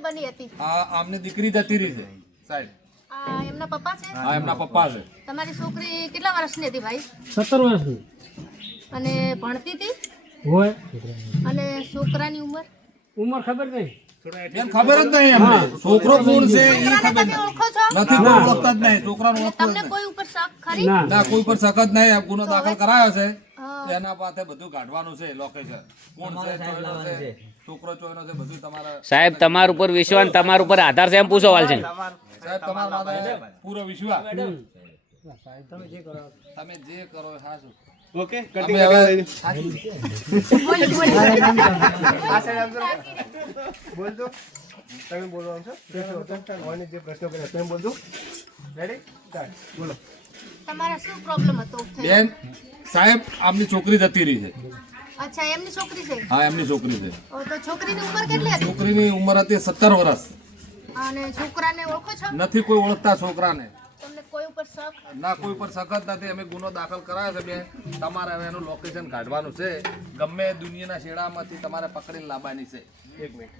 ઘટના બની હતી? આ આમને દીકરી જતી રહી છે સાહેબ. આ એમના પપ્પા છે? હા એમના પપ્પા છે. તમારી છોકરી કેટલા વર્ષની હતી ભાઈ? 17 વર્ષની અને ભણતી હતી? હોય. અને છોકરાની ઉંમર? ઉંમર ખબર નહીં. બેન ખબર જ નહીં એમને છોકરો કોણ છે એ છોકરાને ખબર તમે ઓળખો છો? નથી. કોઈ ઓળખતા જ નહીં છોકરાને એટલે ઓળખતો જ તમને નહીં. કોઈ ઉપર શક ખરી? ના ના કોઈ પર સખત નહીં. આ ગુનો દાખલ કરાયો છે હા. એના પાસે બધું કાઢવાનું છે લોકેશન કોણ છે ચોયનો છે છોકરો ચોયનો છે બધું તમારા સાહેબ તમારા ઉપર વિશ્વાસ તમારા ઉપર આધાર છે એમ પૂછો વાલ છે સાહેબ તમારા માથે પૂરો વિશ્વાસ. તમે જે કરો એ હાચું. ઓકે અમે હવે બોલી, બોલી. બોલ દો તમે બોલવાનું છે મને જે પ્રશ્ન કર્યા તમે બોલ દો રેડી સ્ટાર્ટ બોલો તમારા શું પ્રોબ્લેમ હતો? બેન સાહેબ આમની છોકરી જતી રહી છે. અચ્છા, એમની છોકરી છે? હા એમની છોકરી છે. તો છોકરીની ઉંમર કેટલી હતી? છોકરીની ઉંમર હતી 17 વર્ષ. અને છોકરાને ઓળખો છો? નથી કોઈ ઓળખતા છોકરાને. તમને કોઈ ઉપર શક? ના કોઈ પર સખત નથી. અમે ગુનો દાખલ કરાયો છે બેન. તમારે હવે એનું લોકેશન કાઢવાનું છે. ગમે દુનિયાના શેડામાંથી તમારે પકડીને લાવવાની છે. એક મિનિટ